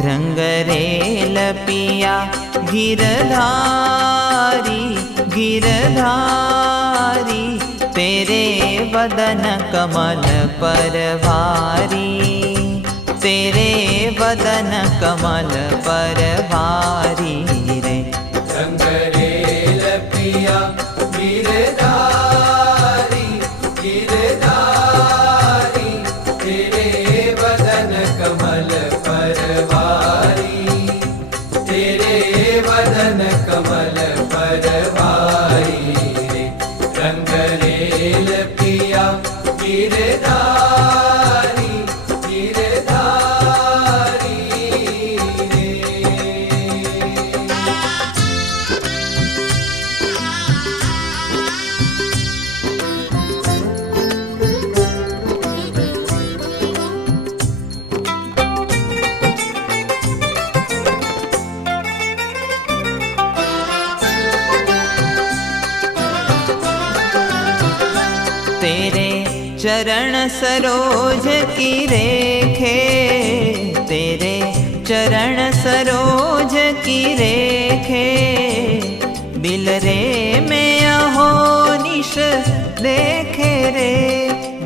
रंगरेल पिया गिरधारी गिरधारी, तेरे वदन कमल पर भारी, तेरे वदन कमल पर भारी रे। रंगरेल पिया गिरधारी गिरधारी, तेरे वदन कमल पर भारी, तेरे वदन कमल पर भारी रे। रंगरेल पिया गिरधारी गिरधारी रे। तेरे चरण सरोज की रेखे, तेरे चरण सरोज की रेखे, दिल रे में अहो निश देखे रे,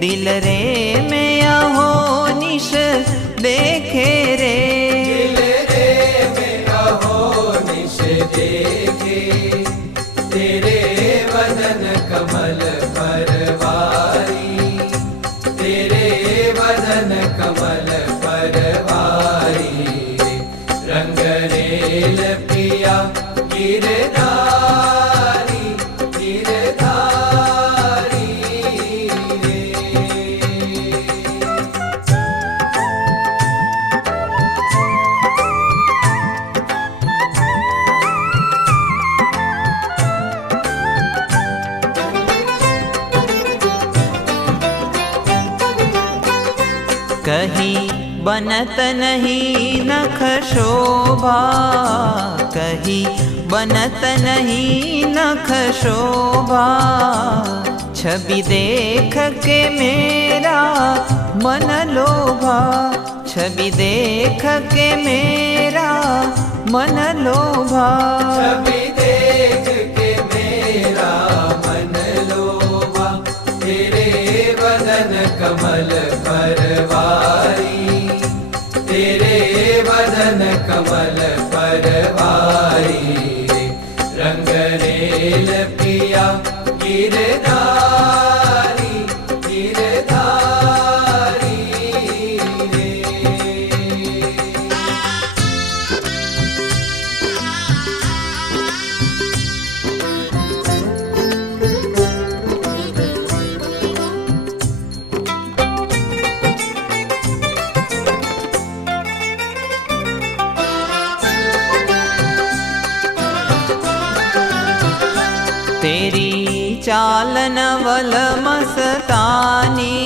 दिल रे में अहो निश देखे रे। दिल रे में अहो निश देखे, तेरे वदन कमल पर भारी, तेरे वदन कमल पर भारी रे। रंगरेल पिया गिरधारी गिरधारी रे। कहीं बनत नहीं नख शोभा, कहीं बनत नहीं नख शोभा, छवि देख के मेरा मन लोभा, छवि देख के मेरा मन लोभा। छवि देख के मेरा मन लोभा, तेरे वदन कमल पर भारी, तेरे वदन कमल पर भारी रे। रंगरेल पिया गिरधारी गिरधारी रे। तेरी चालन वल मस्तानी,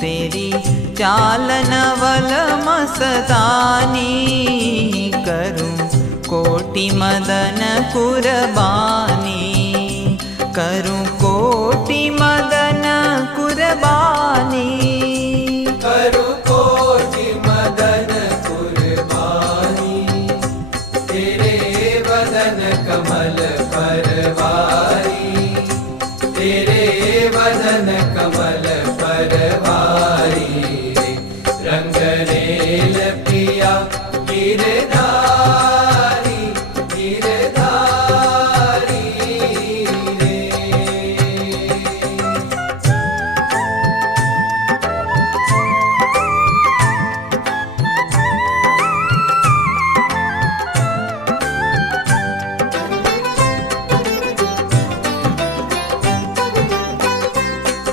तेरी चालन वल मस्तानी, करूं कोटि मदन कुर्बानी, करूं कोटि मदन कुर्बानी, करूं कोटि मदन कुर्बानी, तेरे वदन कमल पर भारी, तेरे वदन कमल पर भारी रे। रंगरेल पिया गिरधारी गिरधारी रे।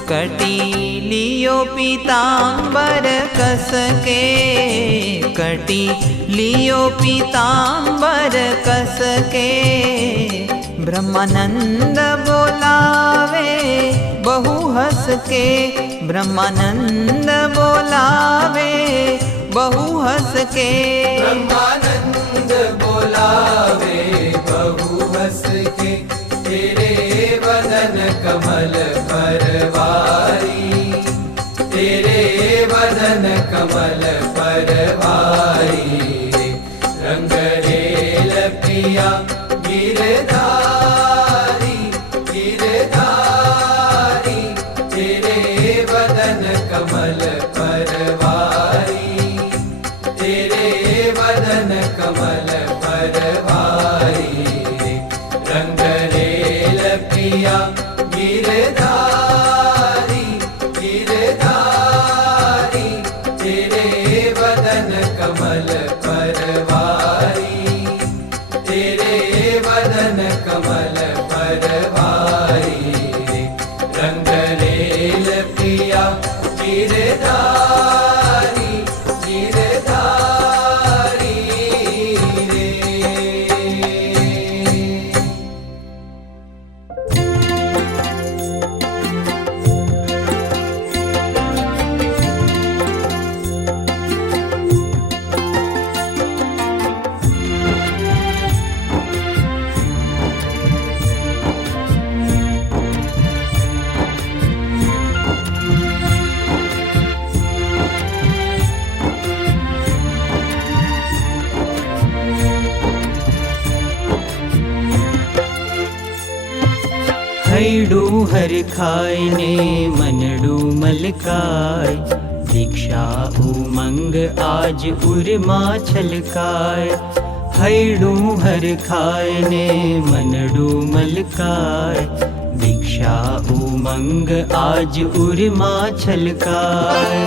कटी लियो पीतांबर कस के, कटी लियो पीतांबर कस के, ब्रह्मानंद बोलावे बहु हंस के, ब्रह्मानंद बोलावे बहु हंस के। ब्रह्मानंद बोलावे बहु हंस के, तेरे वदन कमल परवारी, तेरे वदन कमल परवारी। रंग रेल पिया गिरधारी, गिरधारी, तेरे वदन कमल परवारी, तेरे वदन कमल परवारी। रंग रेल पिया गिरधारी, गिरधारी, तेरे वदन कमल परवारी, तेरे वदन कमल परवारी। रंग रेल प्रिया गिरधारी, गिरधारी रे। હૈડું હર ખાઈને મનડું મલકાય, દીક્ષા ઉમંગ આજ ઉરમાં છલકાય। હૈડું હર ખાઈને મનડું મલકાય, દીક્ષા ઉમંગ આજ ઉરમાં છલકાય।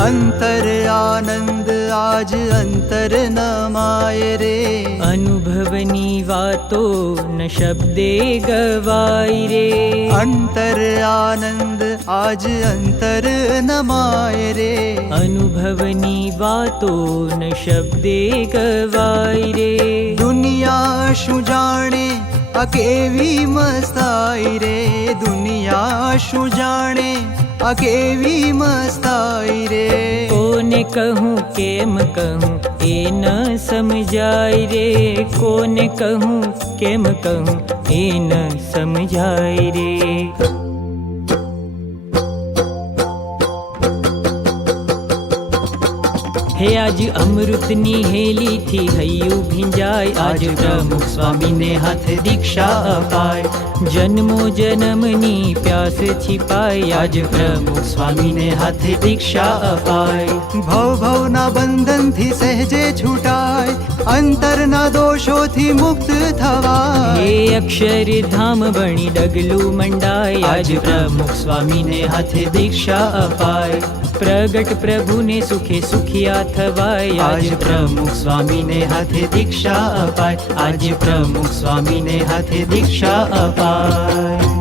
अंतर आनंद आज अंतर न माय रे, अनुभवनी वातो न शब्दे गवाय रे। अंतर आनंद आज अंतर न माय रे, अनुभवनी वातो न शब्दे गवाय रे। दुनिया शु जाने आ केवी मस्ताई रे, दुनिया शु जाने आ केवी मस्ताई रे। कोने कहूँ केम कहूँ ए न समझाय रे, कोने कहूँ केम कहूँ ए न समझाय रे। हे आज अमृतनी हेली थी हयू भिंजाय, आज प्रमुख स्वामी ने हाथ दीक्षा अपाय। जन्मो जन्मनी प्यास छिपाय, आज प्रमुख स्वामी ने हाथ दीक्षा अपाय। भव भव ना बंधन थी सहजे छूटाय, अंतर ना दोषो थी मुक्त थवाय। हे अक्षर धाम बणी डगलू मंडाय, आज प्रमुख स्वामी ने हाथ दीक्षा अपाय। प्रगट प्रभु ने सुखे सुखिया थवाय, आज प्रमुख स्वामी ने हाथे दीक्षा अपाय, आज प्रमुख स्वामी ने हाथे दीक्षा अपाय।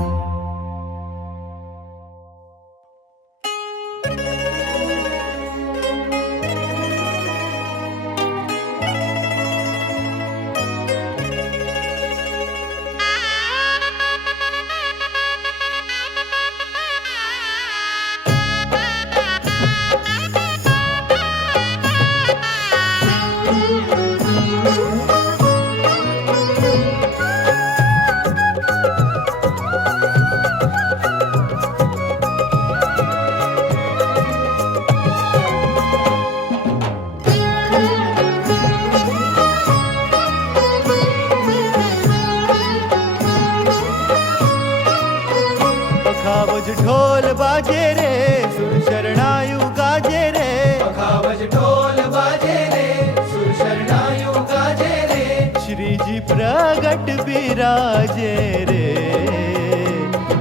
पखावज ढोल बाजे रे, सुर शरणायु गाजे रे। पखावज ढोल बाजे रे, सुर शरणायु गाजे रे। श्री जी प्रगट भी બિરાજે રે,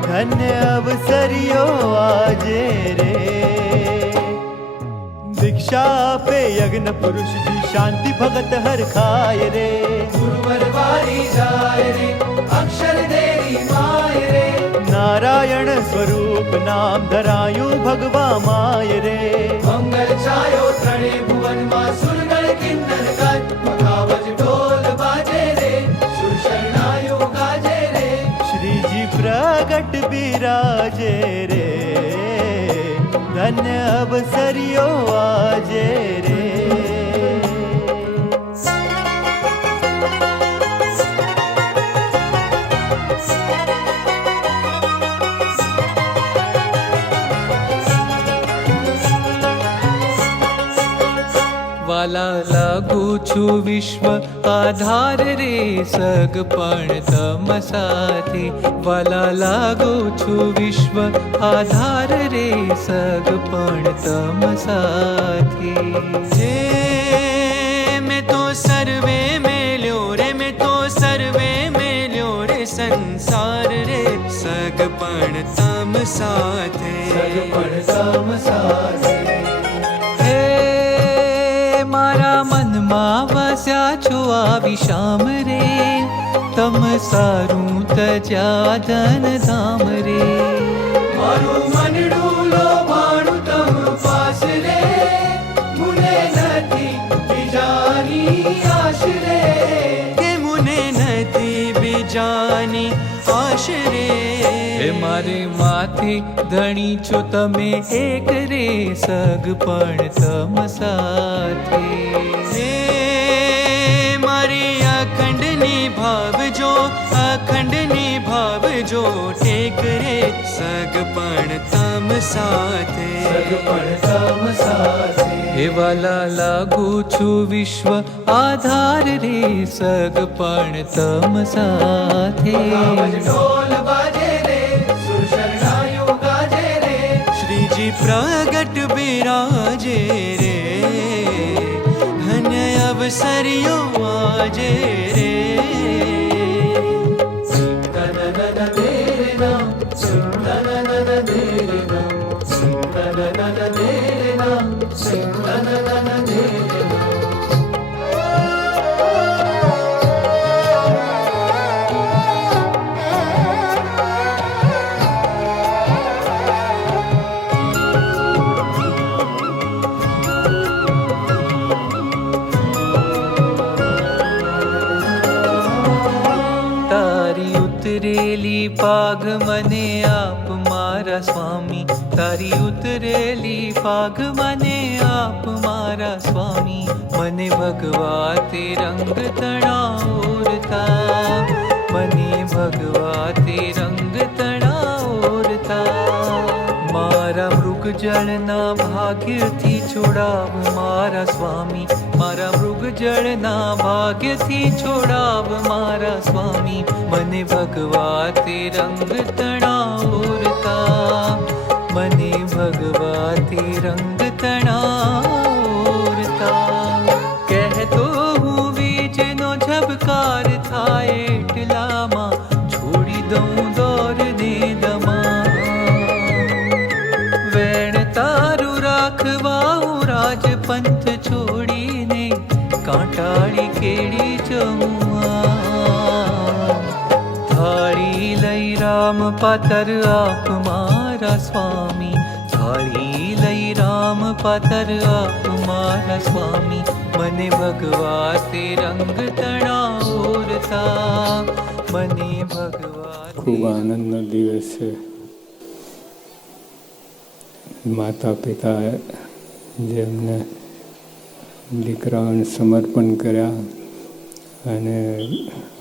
ધન્ય અવસરિયો આજે રે. દીક્ષા આપે યજ્ઞ પુરુષજી, શાંતિ ભગત હર ખાય રે. ગુરુવર વારી જાય રે, અક્ષર દેરી માય રે. નારાયણ સ્વરૂપ નામ ધરાયું ભગવા માય રે. મંગલ છાયો ત્રણે ભુવનમાં, સુરગણ કિન્નર ગાય. મખાવજ ઢોલ બાજે રે, સુર શરણાયો ગાજે રે. શ્રીજી પ્રગટ બિરાજે રે, ધન્ય અવસરિયો આજે રે. વાલા લાગુ છું વિશ્વ આધાર રે, સગપણ તમ સાથે. વાલા લાગુ છું વિશ્વ આધાર રે, સગપણ તમ સાથે. હે મેં તો સર્વે મેલ્યો રે, મેં તો સર્વે મેલ્યો રે સંસાર રે, સગપણ તમ સાથે. સગપણ તમ સાથે. મારા મનમાં વસ્યા છો આ વિશામ રે, તમ સારું તજ્યા ધન ધામ રે. મારું મનડું લોભાણું તમ પાસ રે, મુને નથી બીજાની આશ રે. કે મુને નથી બીજાની આશ રે. હે મારે માથે ધણી છો તમે એક રે, સગપણ તમ સાથે. હે મારી અખંડ નિભાવજો, અખંડ નિભાવજો ટેક રે, સગપણ તમ સાથે. સગપણ તમ સાથે. હે વાલા લાગુ છું વિશ્વ આધાર રે, સગપણ તમ સાથે. મખાવજ ઢોલ બાજે રે, સુર શરણાયો ગાજે રે. શ્રીજી પ્રગટ બિરાજે રે, ધન્ય અવસરિયો આજે રે. તનનન દેરે નામ, તનનન દેરે નામ, તનનન દેરે નામ, તનનન દેરે નામ. તારી ઉતરેલી પાઘ મને આપ મારા સ્વામી, તારી ઉતરેલી પાઘ મને આપ મારા સ્વામી. મને ભગવા તે રંગ તણાવરતા, મને ભગવા તે રંગ તણાવરતા. મારા મૃગ જળના ભાગ્યથી છોડાવ મારા સ્વામી, મારા મૃગ જળના ભાગ્યથી છોડાવ મારા સ્વામી. મને ભગવા તે રંગ તણાવરતા, મને ભગવા તે રંગ તણાવરતા. કહેતો હું વીજનો ઝબકાર થાય એટલામાં, છોડી દઉં દોર ને દમા. વેણ તારું રાખવા હું રાજપંથ છોડીને, કાંટાળી કેડી જઉં. થાળી લઈ રામ પાતર આપ મારા સ્વામી, થાળી લઈ રામ પાતર આપ મારા સ્વામી. મને ભગવા તે રંગ તણાવરતા, મને ભગવા. ખૂબ આનંદનો દિવસ છે. માતા પિતા જેમને દીકરાઓને સમર્પણ કર્યા, અને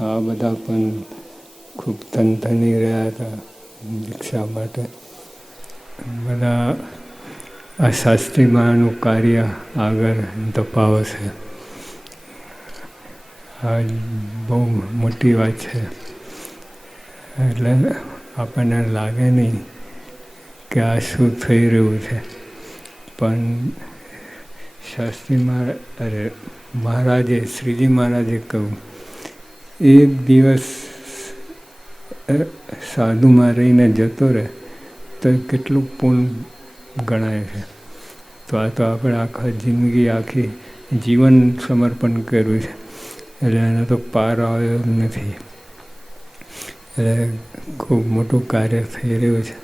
આ બધા પણ ખૂબ ધનધની રહ્યા હતા દીક્ષા માટે. બધા આ શાસ્ત્રીમાનું કાર્ય આગળ ધપાવશે. આ બહુ મોટી વાત છે. એટલે આપણને લાગે નહીં કે આ શું થઈ રહ્યું છે, પણ શાસ્ત્રી મહારાજે શ્રીજી મહારાજે કહ્યું, એક દિવસ સાધુમાં રહીને જતો રહે તો કેટલું પૂર્ણ ગણાય છે. તો આ તો આપણે આખા જિંદગી આખી જીવન સમર્પણ કર્યું છે એટલે એનો તો પાર આવ્યો નથી. એટલે ખૂબ મોટું કાર્ય થઈ રહ્યું છે.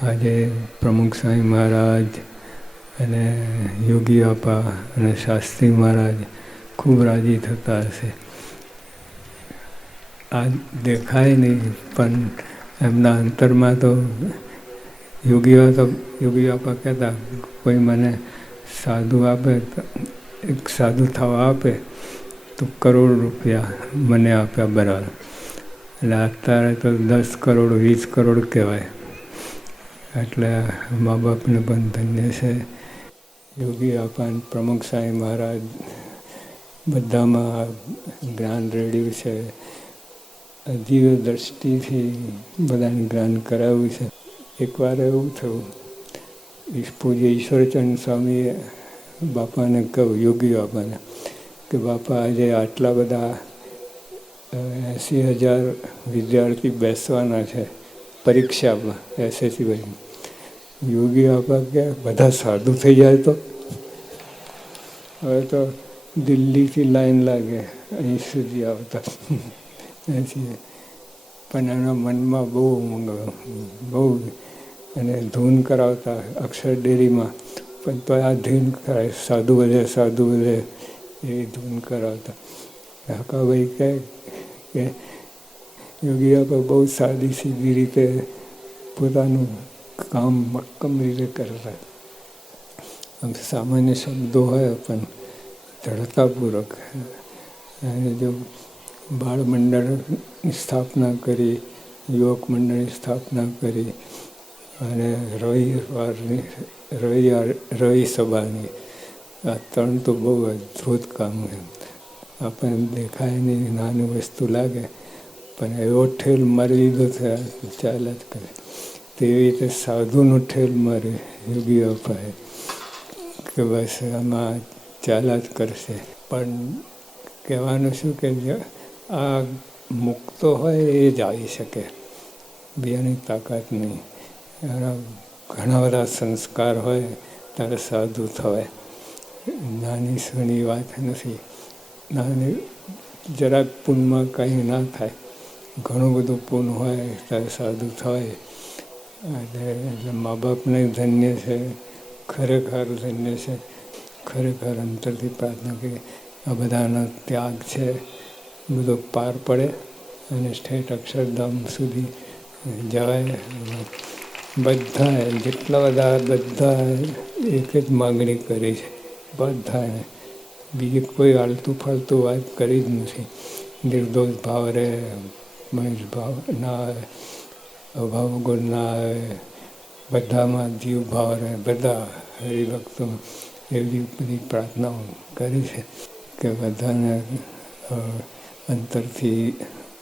આજે પ્રમુખ સ્વામી મહારાજ અને યોગી આપા અને શાસ્ત્રી મહારાજ ખૂબ રાજી થતા હશે. આ દેખાય નહીં પણ એમના અંતરમાં તો યોગી આપા કહેતા કોઈ મને સાધુ આપે એક સાધુ થવા આપે તો કરોડ રૂપિયા મને આપ્યા બરાબર. એટલે અત્યારે તો 10 કરોડ 20 કરોડ કહેવાય. એટલે મા બાપને પણ ધન્ય છે. યોગી આપા પ્રમુખ સ્વામી મહારાજ બધામાં જ્ઞાન રેડ્યું છે. દિવ્ય દ્રષ્ટિથી બધાને જ્ઞાન કરાવ્યું છે. એકવાર એવું થયું, પૂજ્ય ઈશ્વરચંદ સ્વામીએ બાપાને કહ્યું, યોગી બાપાને, કે બાપા આજે આટલા બધા 80,000 વિદ્યાર્થી બેસવાના છે પરીક્ષામાં SSC ભાઈ. યોગી બાપા કે બધા સાધુ થઈ જાય તો હવે તો દિલ્હીથી લાઈન લાગે અહીં સુધી આવતા. પણ એના મનમાં બહુ અને ધૂન કરાવતા અક્ષરડેરીમાં, પણ તો આ ધૂન કરાય સાધુ વધે એવી ધૂન કરાવતા. હકાભાઈ કહે કે યોગી આપા બહુ સાદી સીધી રીતે પોતાનું કામ મક્કમ રીતે કરતા. આમ સામાન્ય શબ્દો હોય પણ દ્રઢતાપૂર્વક. અને જો બાળ મંડળની સ્થાપના કરી, યુવક મંડળની સ્થાપના કરી અને રવિ સભાની, આ 3 તો બહુ અદ્ભુત કામ છે. આપણને દેખાય નહીં, નાની વસ્તુ લાગે, પણ એવો ઠેલ મારી લીધો છે ચાલ્યા જ કરે. તેવી રીતે સાધુનો ઠેલ મારે યોગી અપાય કે બસ આમાં ચાલ્યા જ કરશે. પણ કહેવાનું શું કે આ મુક્તો હોય એ જ આવી શકે, બીજાની તાકાત નહીં. એના ઘણા બધા સંસ્કાર હોય ત્યારે સાધુ થવાય. નાની સૂની વાત નથી. નાની જરાક પૂનમાં કંઈ ના થાય, ઘણું બધું પૂન હોય ત્યારે સાધુ થવાય. એટલે મા બાપને ધન્ય છે, ખરેખર ધન્ય છે. ખરેખર અંતરથી પ્રાર્થના કરી આ બધાનો ત્યાગ છે બધો પાર પડે અને ઠેઠ અક્ષરધામ સુધી જવાય. બધાએ જેટલા બધા એક જ માગણી કરી છે બધાએ. બીજી કોઈ આલતું ફાલતું વાત કરી જ નથી. નિર્દોષ ભાવ રહે, મહેશ ભાવ ના આવે, અભાવ ગુણ ના આવે, બધામાં જીવ ભાવ રહે. બધા હરિભક્તો એવી બધી પ્રાર્થનાઓ કરી છે કે બધાને અંતરથી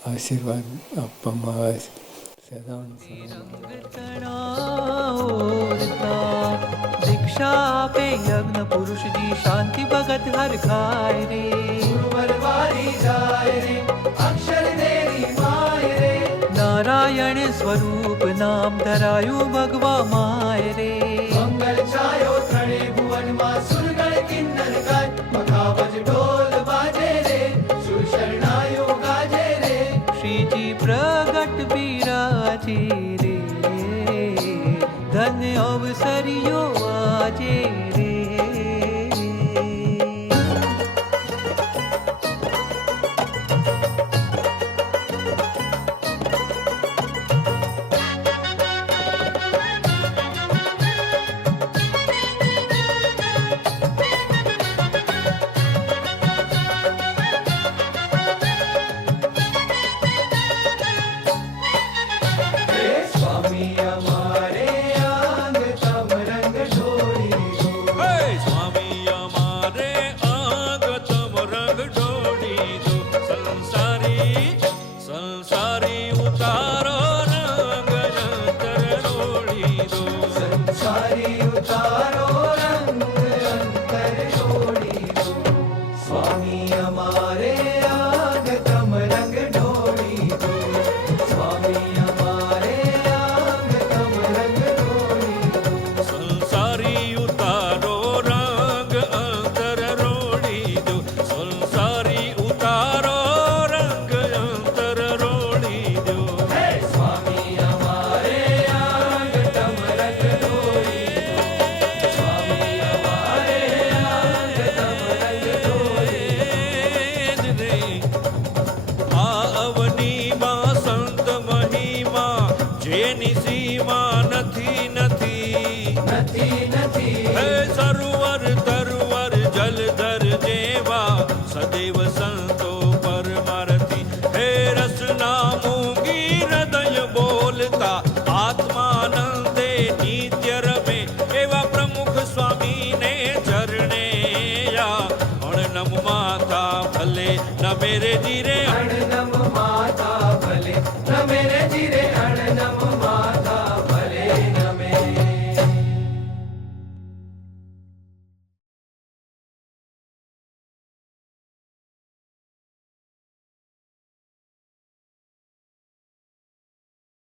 આશીર્વાદ આપવામાં આવે છે. દીક્ષા આપે યજ્ઞ પુરુષજી, શાંતિ ભગત હર ખાય રે. ગુરુવરવારી જાય રે, અક્ષર દેરી માય રે. નારાયણ સ્વરૂપ નામ ધરાયું ભગવા માય રે. મંગલ છાયો ત્રણે ભુવનમાં, સુરગણ કિન્નર ગાય. મખાવજ ઢોલ બાજે રે, સુર શરણાયો ગાજે રે. શ્રીજી પ્રગટ બિરાજે રે, ધન્ય અવસરિયો